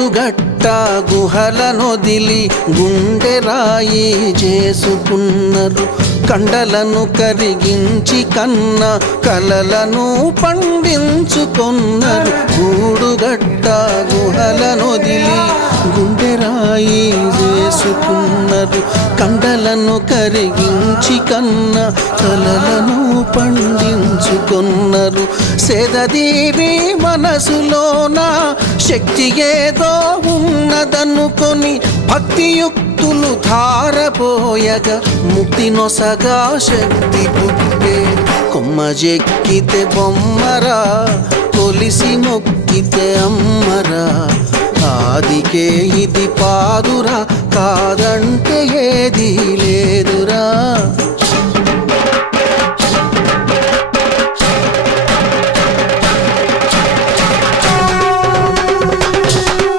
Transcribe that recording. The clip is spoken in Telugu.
గూడుగట్ట గుహలనొదిలి గుండె రాయి చేసుకున్నారు. కండలను కరిగించి కన్న కలలను పండించుకొన్నారు. గూడుగట్ట గుహలనొదిలి గుండె రాయి చేసుకున్నారు. కండలను కరిగించి కన్న కలలను పండించుకొన్నారు. సేదదీరి మనసులోన శక్తి ఏదో ఉన్నదనుకొని భక్తియుక్తులు ధారపోయగా ముక్తి నొసగా శక్తి పుట్టే. కొమ్మ జెక్కితే బొమ్మరా, కొలిసి మొక్కితే అమ్మరా, ఆదికే ఇది పాదురా, కాదంటే ఏదీ లేదురా.